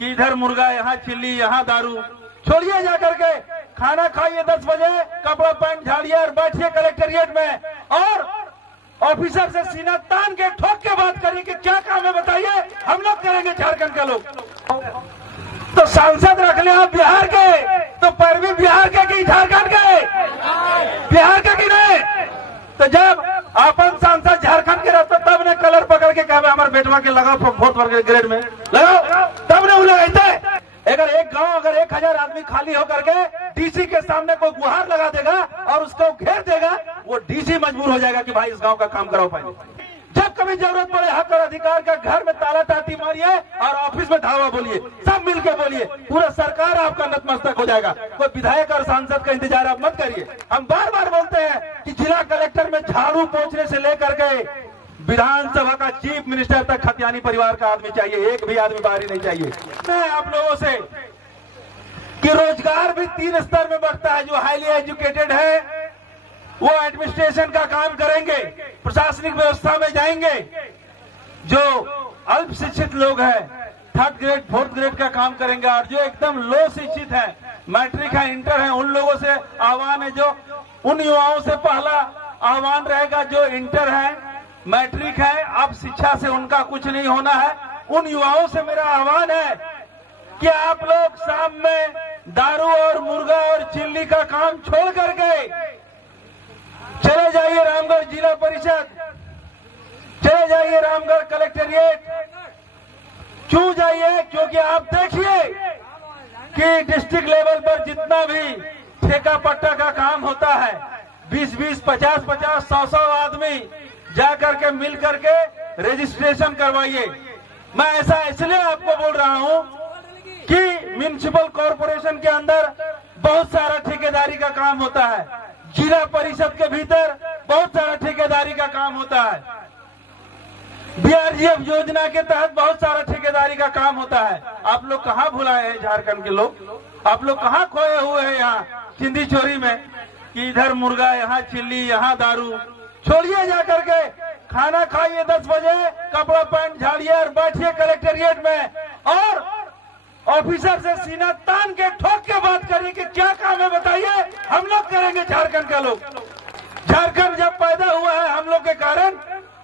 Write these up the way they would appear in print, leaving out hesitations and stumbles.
कि इधर मुर्गा, यहाँ चिल्ली, यहाँ दारू। छोड़िए जाकर के, खाना खाइए 10 बजे, कपड़ा पैंट झाड़िए और बैठिए कलेक्टेरिएट में और ऑफिसर से सीना तान के ठोक के बात करिए कि क्या काम है बताइए, हम लोग करेंगे झारखंड का लोग। तो सांसद रख ले आप बिहार के, तो पैरवी बिहार के कि झारखंड के? बिहार के कि नहीं? तो जब अपन सांसद झारखंड के रहते तब ने कलर पकड़ के कहा हमारे बेटवा के लगाओ फोर्थ वर्ग ग्रेड में लगाओ, तब ने लगाते। अगर एक गांव अगर 1000 आदमी खाली होकर के डीसी के सामने कोई गुहार लगा देगा और उसको घेर देगा, वो डीसी मजबूर हो जाएगा कि भाई इस गांव का काम कराओ पहले। जब कभी जरूरत पड़े हक और अधिकार का, घर में ताला टाटी मारिए और ऑफिस में धावा बोलिए, सब मिलके बोलिए, पूरा सरकार आपका नतमस्तक हो जाएगा। कोई विधायक और सांसद का इंतजार आप मत करिए। हम बार बार बोलते हैं कि जिला कलेक्टर में झाड़ू पोंछने से लेकर के विधानसभा का चीफ मिनिस्टर तक खतियानी परिवार का आदमी चाहिए, एक भी आदमी बाहरी नहीं चाहिए। मैं आप लोगों से कि रोजगार भी 3 स्तर में बढ़ता है। जो हाईली एजुकेटेड है वो एडमिनिस्ट्रेशन का काम करेंगे, प्रशासनिक व्यवस्था में जाएंगे। जो अल्प शिक्षित लोग हैं 3rd ग्रेड 4th ग्रेड का काम करेंगे। और जो एकदम लो शिक्षित है, मैट्रिक है, इंटर है, उन लोगों से आह्वान है, जो उन युवाओं से पहला आह्वान रहेगा जो इंटर है, मैट्रिक है, अब शिक्षा से उनका कुछ नहीं होना है। उन युवाओं से मेरा आह्वान है कि आप लोग शाम में दारू और मुर्गा और चिल्ली का काम छोड़ करके चले जाइए रामगढ़ जिला परिषद, चले जाइए रामगढ़ कलेक्टेरिएट। क्यों जाइए? क्योंकि आप देखिए कि डिस्ट्रिक्ट लेवल पर जितना भी ठेका पट्टा का काम होता है, 20-20, 50-50, 100-100 आदमी जाकर के मिल करके रजिस्ट्रेशन करवाइए। मैं ऐसा इसलिए आपको बोल रहा हूं कि म्युनिसिपल कॉर्पोरेशन के अंदर बहुत सारा ठेकेदारी का काम होता है, जिला परिषद के भीतर बहुत सारा ठेकेदारी का काम होता है, बीआरजीएफ योजना के तहत बहुत सारा ठेकेदारी का काम होता है। आप लोग कहाँ भुलाए हैं झारखंड के लोग? आप लोग कहाँ खोए हुए हैं यहाँ चिंदी चोरी में कि इधर मुर्गा, यहाँ चिल्ली, यहाँ दारू। छोड़िए जाकर के, खाना खाइए 10 बजे, कपड़ा पैंट झाड़िए और बैठिए कलेक्टेरिएट में और ऑफिसर से सीना तान के ठोक के बात करिए कि क्या काम है बताइए, हम लोग करेंगे झारखंड का लोग। झारखंड जब पैदा हुआ है हम लोग के कारण,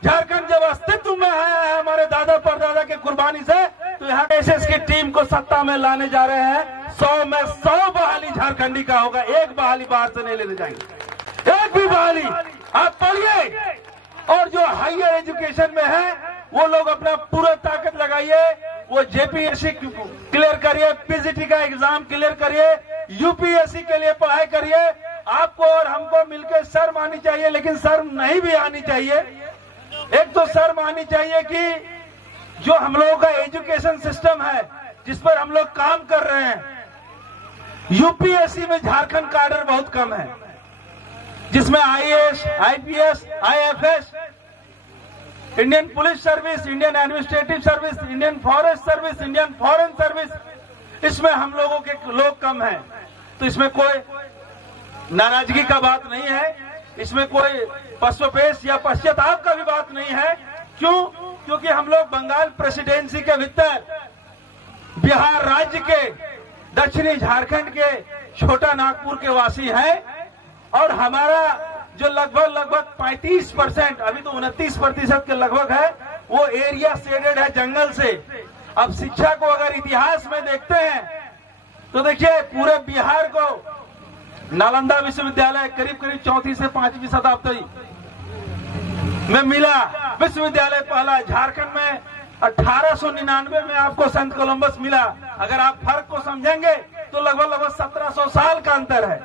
झारखंड जब अस्तित्व में आया है हमारे दादा परदादा के कुर्बानी से, तो यहाँ एसएस की टीम को सत्ता में लाने जा रहे हैं। 100 में 100 बहाली झारखंडी का होगा, एक बहाली बाहर से नहीं लेने जाएंगे, एक भी बहाली। आप पढ़िए और जो हायर एजुकेशन में है वो लोग अपना पूरा ताकत लगाइए, वो जेपीएससी क्लियर करिए, पीजीटी का एग्जाम क्लियर करिए, यूपीएससी के लिए पढ़ाई करिए। आपको और हमको मिलकर शर्म आनी चाहिए, लेकिन शर्म नहीं भी आनी चाहिए। एक तो शर्म आनी चाहिए कि जो हम लोगों का एजुकेशन सिस्टम है जिस पर हम लोग काम कर रहे हैं, यूपीएससी में झारखंड का ऑर्डर बहुत कम है, जिसमें IAS, IPS, IFS, Indian police service, Indian administrative service, Indian forest service, Indian foreign service, इसमें हम लोगों के लोग कम हैं। तो इसमें कोई नाराजगी का बात नहीं है, इसमें कोई पश्चाताप या पश्चाताप का भी बात नहीं है। क्यों? क्योंकि हम लोग बंगाल प्रेसिडेंसी के भीतर बिहार राज्य के दक्षिणी झारखंड के छोटा नागपुर के वासी हैं और हमारा जो लगभग 35%, अभी तो 29% के लगभग है, वो एरिया शेडेड है जंगल से। अब शिक्षा को अगर इतिहास में देखते हैं तो देखिए पूरे बिहार को नालंदा विश्वविद्यालय करीब 4वीं से 5वीं शताब्दी में मिला विश्वविद्यालय पहला। झारखंड में 1899 में आपको संत कोलंबस मिला। अगर आप फर्क को समझेंगे तो लगभग 1700 साल का अंतर है।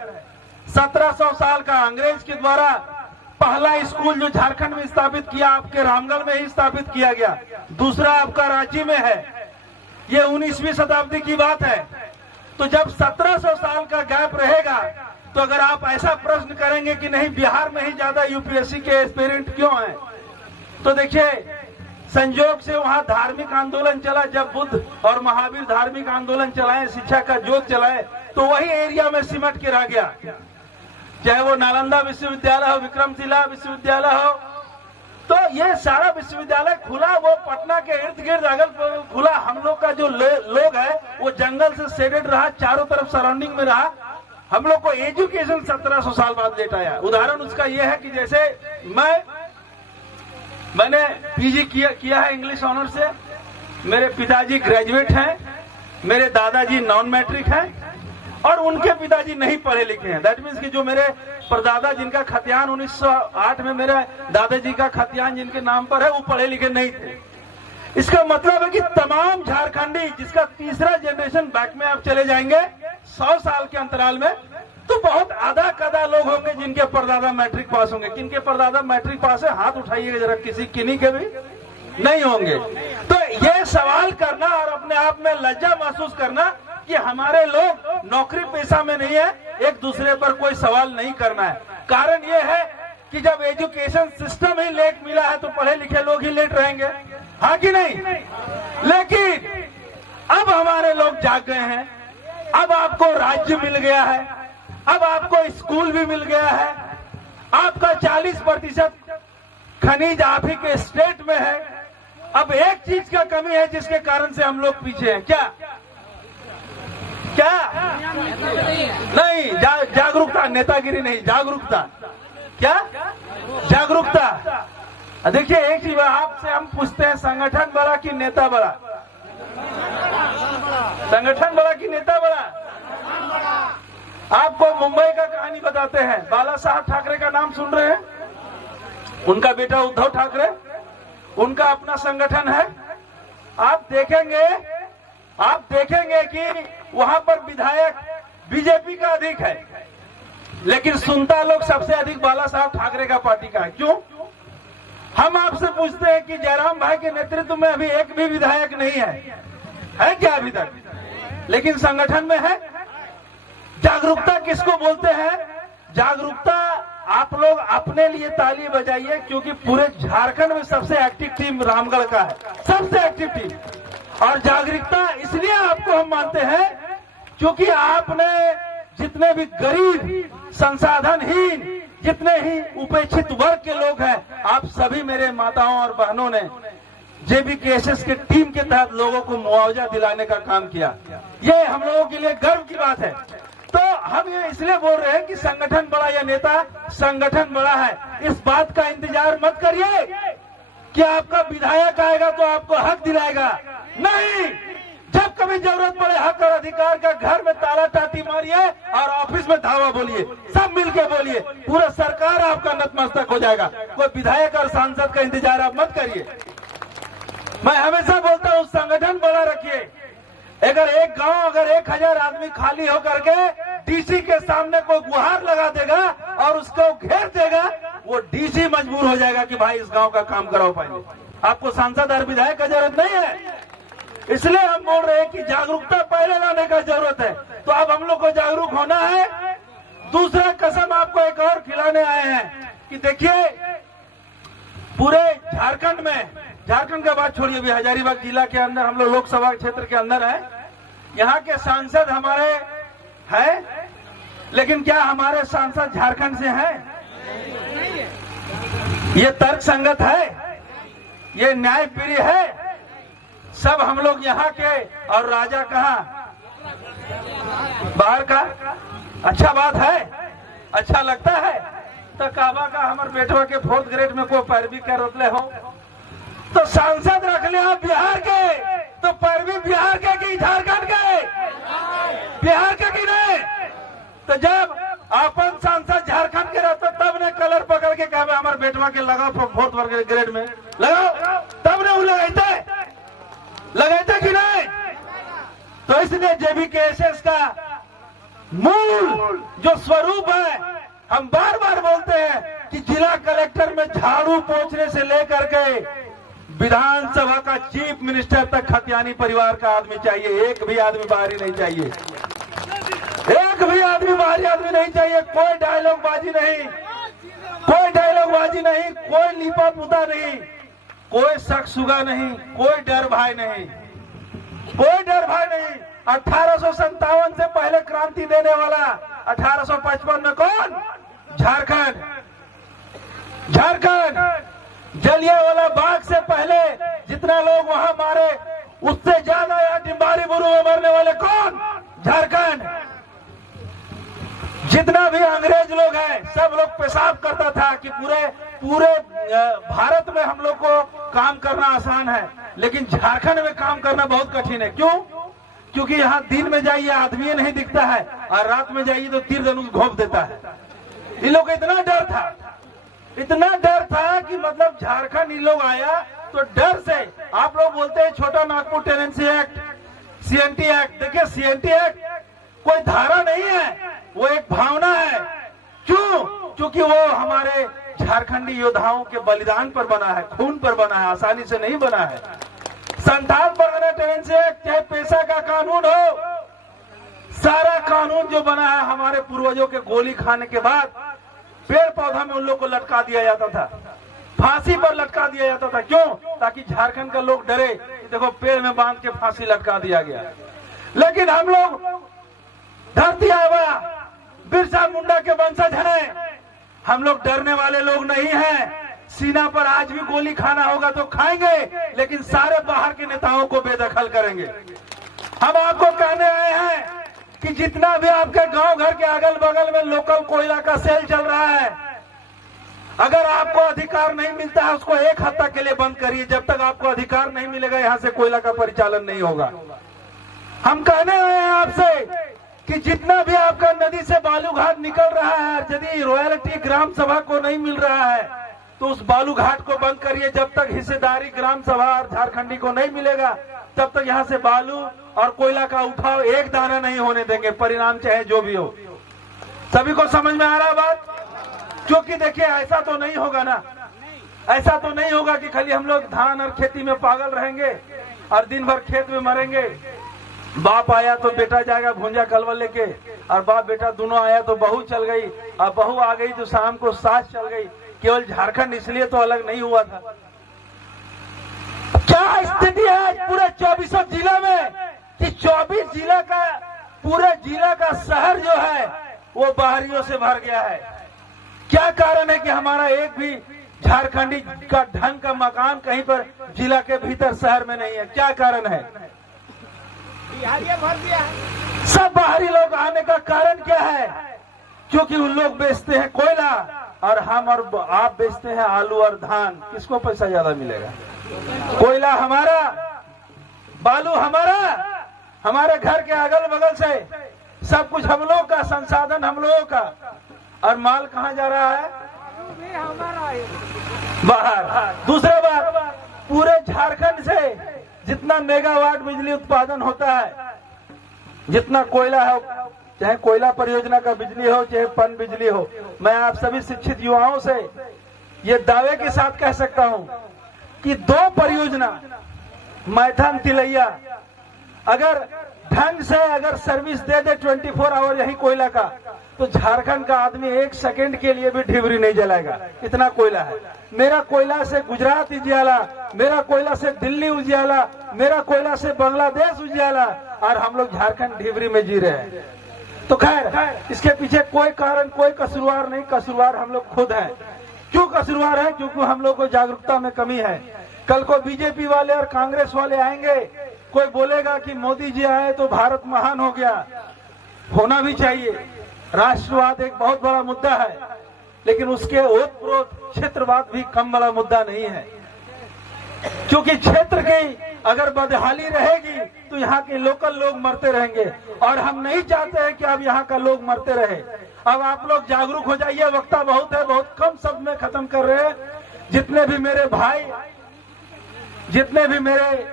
1700 साल का अंग्रेज के द्वारा पहला स्कूल जो झारखंड में स्थापित किया आपके रामगढ़ में ही स्थापित किया गया, दूसरा आपका रांची में है। ये 19वीं शताब्दी की बात है। तो जब 1700 साल का गैप रहेगा तो अगर आप ऐसा प्रश्न करेंगे कि नहीं बिहार में ही ज्यादा यूपीएससी के एस्पिरेंट क्यों हैं, तो देखिए संयोग से वहां धार्मिक आंदोलन चला। जब बुद्ध और महावीर धार्मिक आंदोलन चलाए, शिक्षा का जोत चलाए, तो वही एरिया में सिमट के रह गया। चाहे वो नालंदा विश्वविद्यालय हो, विक्रमशिला विश्वविद्यालय हो, तो ये सारा विश्वविद्यालय खुला, वो पटना के इर्द गिर्द अगल खुला। हम लोग का जो लोग है वो जंगल से शेडेड रहा, चारों तरफ सराउंडिंग में रहा। हम लोग को एजुकेशन 1700 साल बाद लेट आया। उदाहरण उसका ये है कि जैसे मैंने पीजी किया है इंग्लिश ऑनर से, मेरे पिताजी ग्रेजुएट हैं, मेरे दादाजी नॉन मैट्रिक हैं और उनके पिताजी नहीं पढ़े लिखे हैं। दैट मीन्स कि जो मेरे परदादा जिनका खतियान 1908 में मेरे दादाजी का खतियान जिनके नाम पर है वो पढ़े लिखे नहीं थे। इसका मतलब है कि तमाम झारखंडी जिसका तीसरा जनरेशन बैक में आप चले जाएंगे 100 साल के अंतराल में, तो बहुत आधा कदा लोग होंगे जिनके परदादा मैट्रिक पास होंगे। किनके परदादा मैट्रिक पास है हाथ उठाइएगा जरा, किन्हीं के भी नहीं होंगे। तो ये सवाल करना और अपने आप में लज्जा महसूस करना कि हमारे लोग नौकरी पेशा में नहीं है, एक दूसरे पर कोई सवाल नहीं करना है। कारण ये है कि जब एजुकेशन सिस्टम ही लेट मिला है तो पढ़े लिखे लोग ही लेट रहेंगे, हाँ कि नहीं? लेकिन अब हमारे लोग जाग गए हैं, अब आपको राज्य मिल गया है, अब आपको स्कूल भी मिल गया है, आपका 40% खनिज आप ही के स्टेट में है। अब एक चीज का कमी है जिसके कारण से हम लोग पीछे हैं। क्या नहीं, जागरूकता, नेतागिरी नहीं, जागरूकता। क्या जागरूकता? देखिए एक चीज आपसे हम पूछते हैं, संगठन बड़ा कि नेता बड़ा? संगठन बड़ा कि नेता बड़ा? आपको मुंबई का कहानी बताते हैं। बाला साहब ठाकरे का नाम सुन रहे हैं? उनका बेटा उद्धव ठाकरे, उनका अपना संगठन है। आप देखेंगे कि वहां पर विधायक बीजेपी का अधिक है, लेकिन सुनता लोग सबसे अधिक बाला साहब ठाकरे का पार्टी का है। क्यों? हम आपसे पूछते हैं कि जयराम भाई के नेतृत्व में अभी एक भी विधायक नहीं है क्या अभी तक? लेकिन संगठन में है। जागरूकता किसको बोलते हैं? जागरूकता आप लोग अपने लिए ताली बजाइए, क्योंकि पूरे झारखंड में सबसे एक्टिव टीम रामगढ़ का है, सबसे एक्टिव टीम। और जागरूकता इसलिए आपको हम मानते हैं क्योंकि आपने जितने भी गरीब, संसाधनहीन, जितने ही उपेक्षित वर्ग के लोग हैं, आप सभी मेरे माताओं और बहनों ने JBKSS के टीम के तहत लोगों को मुआवजा दिलाने का काम किया। ये हम लोगों के लिए गर्व की बात है। तो हम ये इसलिए बोल रहे हैं कि संगठन बड़ा या नेता, संगठन बड़ा है। इस बात का इंतजार मत करिए कि आपका विधायक आएगा तो आपको हक दिलाएगा। नहीं, जब कभी जरूरत पड़े हक और अधिकार का घर में ताला टाटी मारिए और ऑफिस में धावा बोलिए, सब मिलके बोलिए, पूरा सरकार आपका नतमस्तक हो जाएगा। कोई विधायक और सांसद का इंतजार आप मत करिए। मैं हमेशा बोलता हूँ संगठन बड़ा रखिए। अगर एक गांव, अगर 1000 आदमी खाली होकर के डीसी के सामने कोई गुहार लगा देगा और उसको घेर देगा, वो डीसी मजबूर हो जाएगा कि भाई इस गांव का काम कराओ। पहले आपको सांसद और विधायक का जरूरत नहीं है। इसलिए हम बोल रहे हैं कि जागरूकता पहले लाने का जरूरत है। तो अब हम लोग को जागरूक होना है। दूसरा कसम आपको एक और खिलाने आए हैं कि देखिए पूरे झारखंड में, झारखंड का बात छोड़िए, अभी हजारीबाग जिला के अंदर हम लोग लोकसभा क्षेत्र के अंदर है। यहाँ के सांसद हमारे हैं, लेकिन क्या हमारे सांसद झारखंड से हैं? ये तर्क संगत है? ये न्याय प्रिय है? सब हम लोग यहाँ के और राजा कहाँ? बाहर का। अच्छा बात है, अच्छा लगता है। तो काबा का हमारे बेटवा के 4th ग्रेड में कोई पैरवी कर रहे हो तो सांसद रख ले आप बिहार के, तो पैरवी बिहार के कि झारखंड के? बिहार के कि नहीं? तो जब अपन सांसद झारखंड के रहते तब ने कलर पकड़ के कहा हमारे बेटवा के लगाओ 4th ग्रेड में लगाओ, तब ने वो लगाते कि नहीं? तो इसलिए JBKSS का मूल जो स्वरूप है, हम बार बार बोलते हैं कि जिला कलेक्टर में झाड़ू पोंछने से लेकर के विधानसभा का चीफ मिनिस्टर तक खतियानी परिवार का आदमी चाहिए। एक भी आदमी बाहरी नहीं चाहिए, एक भी आदमी बाहरी आदमी नहीं चाहिए। कोई डायलॉग बाजी नहीं, कोई डायलॉग बाजी नहीं, कोई लीपा पुता नहीं, कोई शक सुगा नहीं, कोई डर भाई नहीं, कोई डर भाई नहीं। 1857 से पहले क्रांति देने वाला 1855 में कौन? झारखंड। जलियांवाला बाग से पहले जितना लोग वहां मारे, उससे ज्यादा यहाँ डिम्बारी बुरू में मरने वाले झारखंड जितना भी अंग्रेज लोग हैं सब लोग पेशाब करता था कि पूरे भारत में हम लोग को काम करना आसान है, लेकिन झारखंड में काम करना बहुत कठिन है। क्यों? क्योंकि यहाँ दिन में जाइए आदमी नहीं दिखता है और रात में जाइए तो तीर धनुष घोंप देता है। इन लोग को इतना डर था कि मतलब झारखंड इन लोग आया तो डर से, आप लोग बोलते हैं छोटा Nagpur tenancy act, CNT act. देखिए सीएनटी एक्ट कोई धारा नहीं है, वो एक भावना है। क्यों? क्योंकि वो हमारे झारखंडी योद्धाओं के बलिदान पर बना है, खून पर बना है, आसानी से नहीं बना है। संथाल परगना टेनेंसी एक्ट चाहे पेशा का कानून हो, सारा कानून जो बना है हमारे पूर्वजों के गोली खाने के बाद पेड़ पौधा में उन लोग को लटका दिया जाता था, फांसी पर लटका दिया जाता था। क्यों? ताकि झारखंड का लोग डरे कि देखो पेड़ में बांध के फांसी लटका दिया गया। लेकिन हम लोग धरती आबा बिरसा मुंडा के वंशज हैं, हम लोग डरने वाले लोग नहीं हैं। सीना पर आज भी गोली खाना होगा तो खाएंगे, लेकिन सारे बाहर के नेताओं को बेदखल करेंगे। हम आपको कहने आए हैं कि जितना भी आपके गांव घर के अगल बगल में लोकल कोयला का सेल चल रहा है, अगर आपको अधिकार नहीं मिलता है उसको एक हफ्ता के लिए बंद करिए। जब तक आपको अधिकार नहीं मिलेगा यहां से कोयला का परिचालन नहीं होगा। हम कहने आए हैं आपसे कि जितना भी आपका नदी से बालू घाट निकल रहा है, यदि रॉयल्टी ग्राम सभा को नहीं मिल रहा है तो उस बालू घाट को बंद करिए। जब तक हिस्सेदारी ग्राम सभा और झारखंडी को नहीं मिलेगा तब तक यहाँ से बालू और कोयला का उठाव एक दाना नहीं होने देंगे, परिणाम चाहे जो भी हो। सभी को समझ में आ रहा बात? क्योंकि देखिए ऐसा तो नहीं होगा ना, ऐसा तो नहीं होगा कि खाली हम लोग धान और खेती में पागल रहेंगे और दिन भर खेत में मरेंगे। बाप आया तो बेटा जाएगा भूंजा कलवा लेके, और बाप बेटा दोनों आया तो बहू चल गई, और बहू आ गई तो शाम को सास चल गई। केवल झारखंड इसलिए तो अलग नहीं हुआ था। क्या स्थिति है पूरे 24 जिला में कि 24 जिला का पूरे जिला का शहर जो है वो बाहरियों से भर गया है। क्या कारण है कि हमारा एक भी झारखंडी का ढंग का मकान कहीं पर जिला के भीतर शहर में नहीं है? क्या कारण है? भर दिया सब बाहरी लोग आने का कारण क्या है? क्योंकि उन लोग बेचते हैं कोयला और हम और आप बेचते हैं आलू और धान। किसको पैसा ज्यादा मिलेगा? कोयला हमारा, बालू हमारा, हमारे घर के अगल बगल से सब कुछ हम लोग का, संसाधन हम लोगों का, और माल कहाँ जा रहा है? बाहर। दूसरा बात, पूरे झारखंड से जितना मेगावाट बिजली उत्पादन होता है, जितना कोयला है, चाहे कोयला परियोजना का बिजली हो चाहे पन बिजली हो, मैं आप सभी शिक्षित युवाओं से ये दावे के साथ कह सकता हूं कि 2 परियोजना मैथन तिलैया अगर ढंग से अगर सर्विस दे दे 24 आवर यही कोयला का, तो झारखंड का आदमी 1 सेकंड के लिए भी ढिबरी नहीं जलाएगा, इतना कोयला है। मेरा कोयला से गुजरात उजियाला, मेरा कोयला से दिल्ली उजियाला, मेरा कोयला से बांग्लादेश उजियाला, और हम लोग झारखंड ढिबरी में जी रहे हैं। तो खैर इसके पीछे कोई कारण, कोई कसूरवार नहीं, कसूरवार हम लोग खुद हैं। क्यों कसूरवार है? क्योंकि हम लोग को जागरूकता में कमी है। कल को बीजेपी वाले और कांग्रेस वाले आएंगे, कोई बोलेगा कि मोदी जी आए तो भारत महान हो गया। होना भी चाहिए, राष्ट्रवाद एक बहुत बड़ा मुद्दा है, लेकिन उसके ओतप्रोत क्षेत्रवाद भी कम बड़ा मुद्दा नहीं है। क्योंकि क्षेत्र की अगर बदहाली रहेगी तो यहाँ के लोकल लोग मरते रहेंगे, और हम नहीं चाहते हैं कि अब यहाँ का लोग मरते रहे। अब आप लोग जागरूक हो जाइए, वक्ता बहुत है, बहुत कम शब्द में खत्म कर रहे हैं। जितने भी मेरे भाई, जितने भी मेरे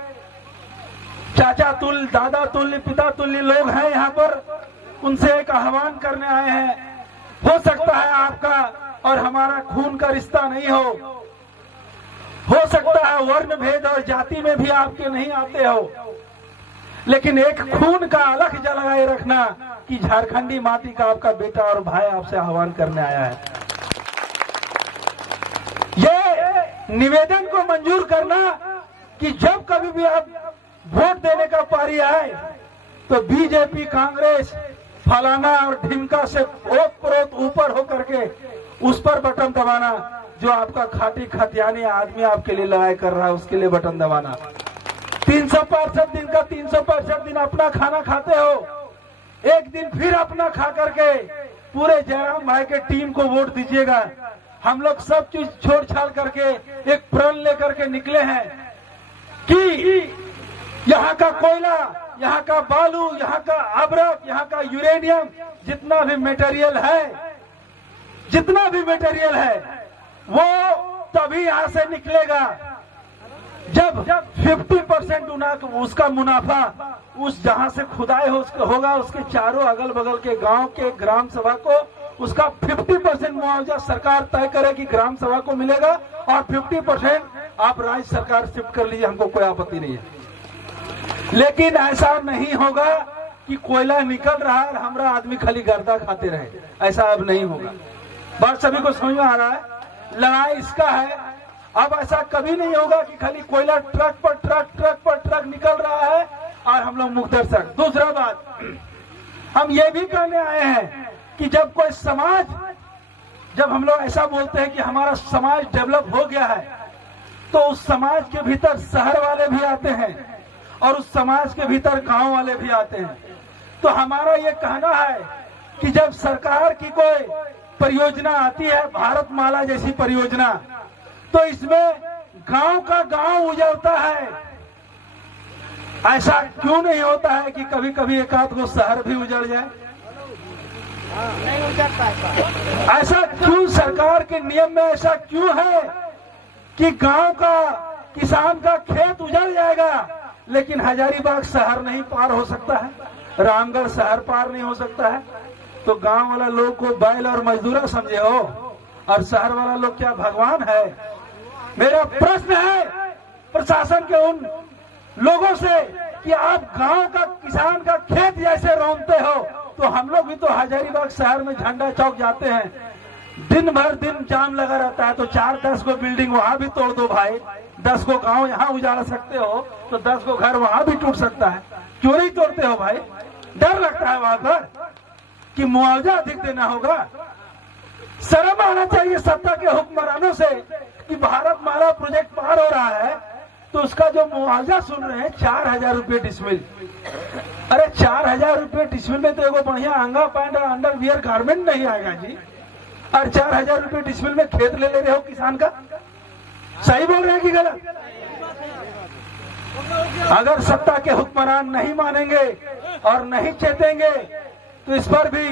चाचा तुल्य, दादा तुल्य, पिता तुल्य लोग हैं यहाँ पर, उनसे एक आह्वान करने आए हैं। हो सकता है आपका और हमारा खून का रिश्ता नहीं हो सकता है वर्ण भेद और जाति में भी आपके नहीं आते हो, लेकिन एक खून का अलख जलाए रखना कि झारखंडी माटी का आपका बेटा और भाई आपसे आह्वान करने आया है। ये निवेदन को मंजूर करना कि जब कभी भी आप वोट देने का पारी आए तो बीजेपी, कांग्रेस, फलाना और ढिमका से ओत-प्रोत ऊपर होकर के उस पर बटन दबाना, जो आपका खाटी खतियानी आदमी आपके लिए लड़ाई कर रहा है उसके लिए बटन दबाना। 365 दिन का 365 दिन अपना खाना खाते हो, एक दिन फिर अपना खा करके पूरे जयराम भाई के टीम को वोट दीजिएगा। हम लोग सब चीज छोड़ छाड़ करके एक प्रण लेकर के निकले हैं कि यहाँ का कोयला, यहाँ का बालू, यहाँ का अब्रक, यहाँ का यूरेनियम, जितना भी मटेरियल है वो तभी यहाँ से निकलेगा जब 50% उसका मुनाफा उस जहां से खुदाई होगा उसके चारों अगल बगल के गांव के ग्राम सभा को उसका 50% मुआवजा सरकार तय करे कि ग्राम सभा को मिलेगा और 50% आप राज्य सरकार शिफ्ट कर लीजिए, हमको कोई आपत्ति नहीं है। लेकिन ऐसा नहीं होगा कि कोयला निकल रहा है और हमारा आदमी खाली गर्दा खाते रहे, ऐसा अब नहीं होगा। बात सभी को समझ में आ रहा है? लड़ाई इसका है। अब ऐसा कभी नहीं होगा कि खाली कोयला ट्रक पर ट्रक निकल रहा है और हम लोग मुखदर्शक। दूसरा बात, हम ये भी कहने आए हैं कि जब कोई समाज, जब हम लोग ऐसा बोलते हैं कि हमारा समाज डेवलप हो गया है, तो उस समाज के भीतर शहर वाले भी आते हैं और उस समाज के भीतर गांव वाले भी आते हैं। तो हमारा ये कहना है कि जब सरकार की कोई परियोजना आती है, भारतमाला जैसी परियोजना, तो इसमें गांव का गांव उजड़ता है। ऐसा क्यों नहीं होता है कि कभी कभी एक आध को शहर भी उजड़ जाए? ऐसा क्यों सरकार के नियम में ऐसा क्यों है कि गांव का किसान का खेत उजड़ जाएगा लेकिन हजारीबाग शहर नहीं पार हो सकता है, रामगढ़ शहर पार नहीं हो सकता है? तो गांव वाला लोग को बैल और मजदूरा समझे हो और शहर वाला लोग क्या भगवान है? मेरा प्रश्न है प्रशासन के उन लोगों से कि आप गांव का किसान का खेत जैसे रोनते हो, तो हम लोग भी तो हजारीबाग शहर में झंडा चौक जाते हैं, दिन भर दिन जाम लगा रहता है, तो 4-10 को बिल्डिंग वहां भी तोड़ दो भाई, 10 को गांव यहाँ उजाड़ सकते हो तो 10 को घर वहां भी टूट सकता है, क्यों नहीं तोड़ते हो भाई? डर लगता है वहां पर कि मुआवजा अधिक देना होगा। शर्म आना चाहिए सत्ता के हुक्मरानों से कि भारतमाला प्रोजेक्ट पार हो रहा है तो उसका जो मुआवजा सुन रहे हैं 4000 रुपये डिसमिल। अरे 4000 रुपये डिसमिल में तो एगो बढ़िया अंगा पैंट और अंडरवियर गारमेंट नहीं आएगा जी, और 4000 रुपये डिसमिल में खेत ले रहे हो किसान का। सही बोल रहे हैं कि गलत? अगर सत्ता के हुक्मरान नहीं मानेंगे और नहीं चेतेंगे तो इस पर भी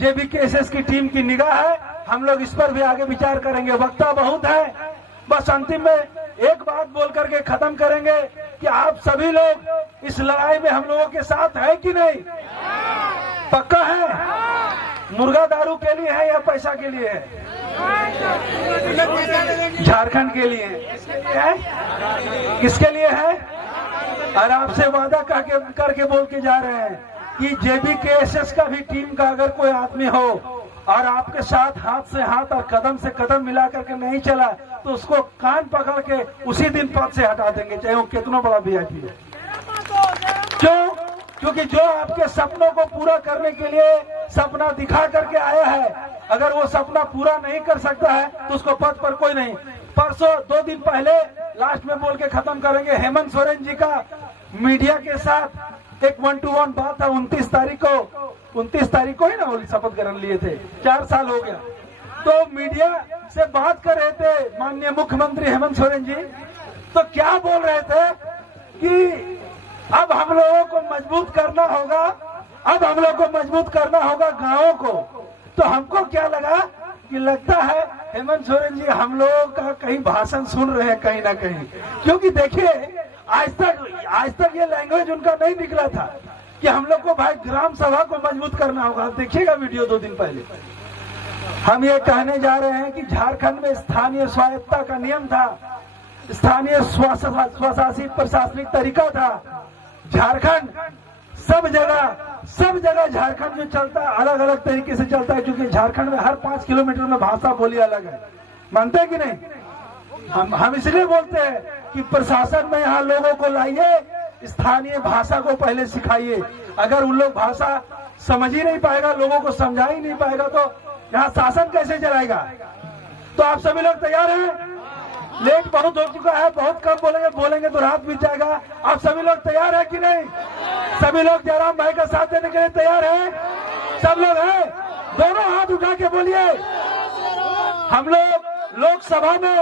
JBKSS की टीम की निगाह है, हम लोग इस पर भी आगे विचार करेंगे। वक्ता बहुत है, बस अंतिम में एक बात बोल करके खत्म करेंगे कि आप सभी लोग इस लड़ाई में हम लोगों के साथ है कि नहीं? पक्का है? मुर्गा दारू के लिए है या पैसा के लिए है? झारखंड के लिए है? किसके लिए है? और आपसे वादा करके बोल के जा रहे हैं कि JBKSS का भी टीम का अगर कोई आदमी हो और आपके साथ हाथ से हाथ और कदम से कदम मिला करके नहीं चला तो उसको कान पकड़ के उसी दिन पद से हटा देंगे, चाहे वो कितना बड़ा VIP हो। क्यों? क्योंकि जो आपके सपनों को पूरा करने के लिए सपना दिखा करके आया है, अगर वो सपना पूरा नहीं कर सकता है तो उसको पद पर कोई नहीं। परसों 2 दिन पहले लास्ट में बोल के खत्म करेंगे, हेमंत सोरेन जी का मीडिया के साथ एक 1-to-1 बात था 29 तारीख को ही ना वो शपथ ग्रहण लिए थे, 4 साल हो गया। तो मीडिया से बात कर रहे थे माननीय मुख्यमंत्री हेमंत सोरेन जी, तो क्या बोल रहे थे कि अब हम लोगों को मजबूत करना होगा, अब हम लोग को मजबूत करना होगा गांवों को। तो हमको क्या लगा कि लगता है हेमंत सोरेन जी हम लोगों का कहीं भाषण सुन रहे हैं कहीं ना कहीं, क्योंकि देखिए आज तक ये लैंग्वेज उनका नहीं निकला था कि हम लोग को भाई ग्राम सभा को मजबूत करना होगा। देखिएगा वीडियो 2 दिन पहले हम ये कहने जा रहे हैं कि झारखंड में स्थानीय स्वायत्तता का नियम था, स्थानीय स्वशासित प्रशासनिक तरीका था। झारखंड सब जगह झारखंड जो चलता है अलग अलग तरीके से चलता है, क्योंकि झारखंड में हर 5 किलोमीटर में भाषा बोली अलग है। मानते हैं कि नहीं? हम इसलिए बोलते हैं कि प्रशासन में यहाँ लोगों को लाइए, स्थानीय भाषा को पहले सिखाइए। अगर उन लोग भाषा समझ ही नहीं पाएगा, लोगों को समझा ही नहीं पाएगा, तो यहाँ शासन कैसे चलाएगा? तो आप सभी लोग तैयार हैं? लेट बहुत हो चुका है, बहुत कम बोलेंगे तो रात बीत जाएगा। आप सभी लोग तैयार है कि नहीं? सभी लोग जयराम भाई का साथ देने के लिए तैयार है? सब लोग हैं? दोनों हाथ उठा के बोलिए। हम लोग लोकसभा में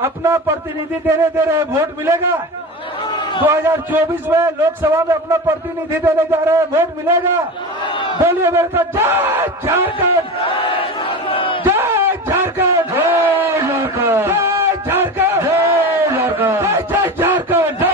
अपना प्रतिनिधि देने दे रहे हैं, वोट मिलेगा 2024 में। लोकसभा में अपना प्रतिनिधि देने जा रहे हैं, वोट मिलेगा। बोलिए मेरे साथ, जय झारखंड, जय झारखंड, जय झारखंड, जय झारखंड, जय झारखंड, जय झारखंड।